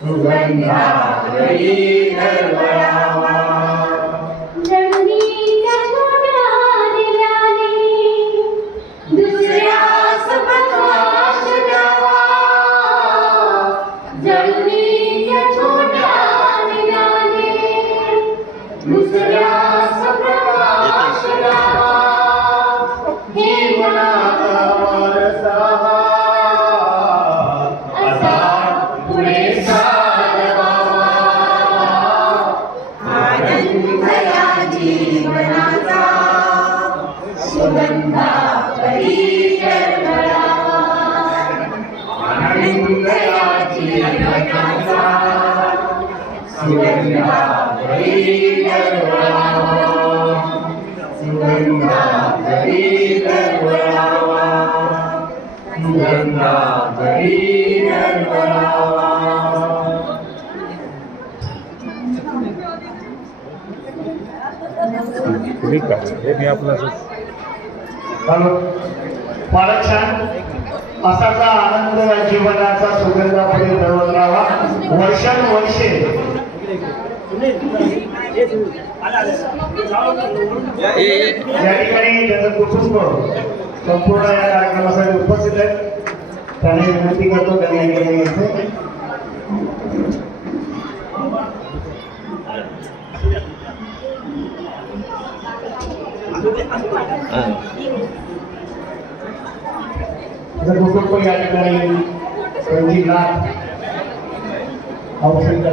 सुगंधावरी पुढे सारवावा. आनंद या जीवनाचा सुगंधावरी दरवळावा. आनंद या जीवनाचा सुगंधावरी दरवळावा. सुगंधावरी दरवळावा. सुगंधावरी दरवळावा. ठीक आहे. हे मी आपलं हॅलो. फारच छान असाचा आनंद या जीवनाचा सुगंधापुढे दरवळावा वर्षानुवर्षे. या ठिकाणी त्याचं कुटुंब संपूर्ण या कार्यक्रमासाठी उपस्थित आहेत. त्याने विनंती करतो त्यांनी या ठिकाणी यायचं. त्याचं कुटुंब या ठिकाणी औषध